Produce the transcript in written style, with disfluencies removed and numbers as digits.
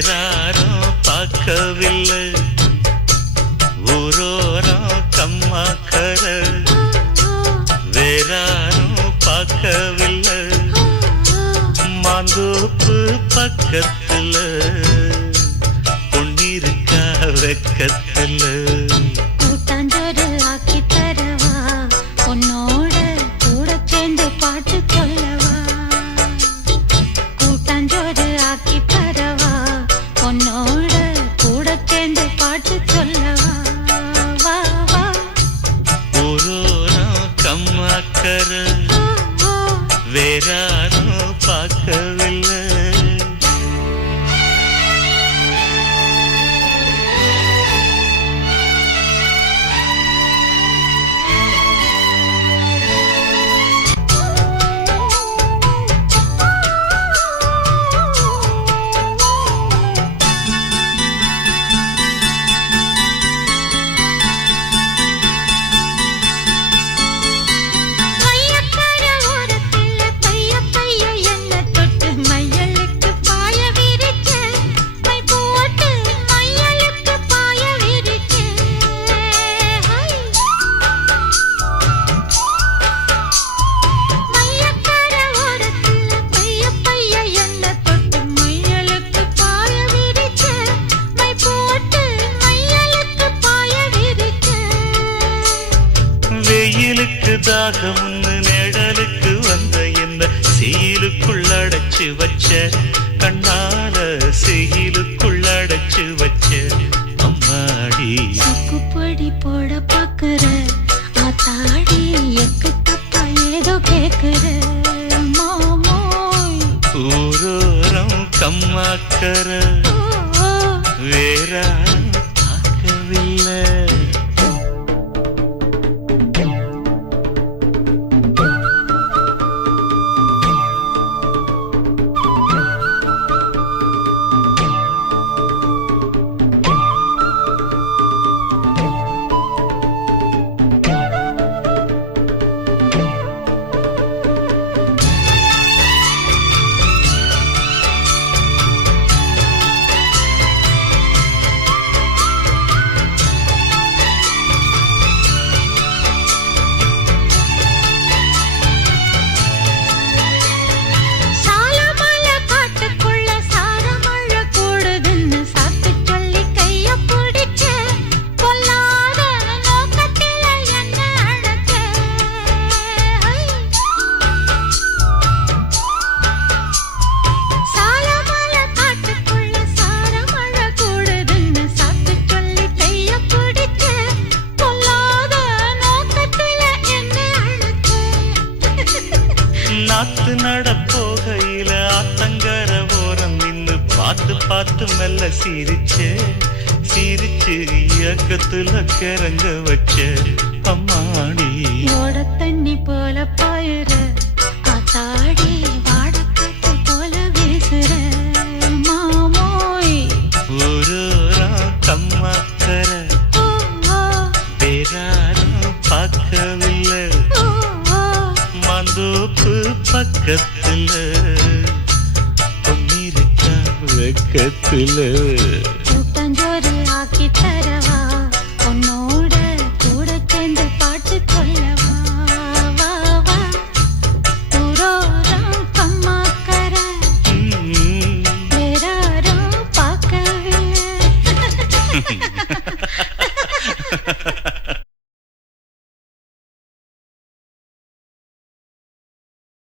வேறாரும் பார்க்கவில்லை ஊரோரம் கம்மாக்கர வேறாரும் பார்க்கவில்லை மாந்தோப்பு பக்கத்துல பொன்னிருக்கா வெக்கத்துல கூட்டாஞ்சோறு ஆக்கி தரவா உன்னோட கூட சேர்ந்து பாட்டு சொல்லவா கூட்டாஞ்சோறு ஆக்கி தரவா உன்னோட கூட சேர்ந்து பாட்டு சொல்லவா வா வா ஊரோரம் கம்மாக்கர வேறாரும் பார்க்கவில்லை தாகம்னு நிழலுக்கு வந்த என்ன சீலுக்குள்ளடைச்சு வச்ச கண்ணால சீலுக்குள்ளடைச்சு வச்ச அம்மாடி சுக்குப்பொடி போட பாக்குற ஆத்தாடி எக்கு தப்பா ஏதோ கேக்குற மாமோய் ஊரோரம் கம்மாக்கர வேற பார்க்கவில்லை நாத்து நடப்போகையில ஆத்தங்கர ஓரம் நின்னு பார்த்து பார்த்து மெல்ல சிரிச்சு இயக்கத்துல கிறங்க வச்ச அம்மாடி ஓட தண்ணி போல பாயுற காத்தாடி வாடக்காத்து போல வீசுற மாமோய் ஊரோரம் கம்மாக்கர வேறாரும் பார்க்கவில்லை மாந்தோப்பு பக்கத்துல பொன்னிருக்கா வெக்கத்துல கூட்டாஞ்சோறு ஆக்கி தரவா உன்னோட கூட சேர்ந்து பாட்டு சொல்லவா வா வா ஊரோரம் கம்மாக்கர வேறாரும் பார்க்கவில்லை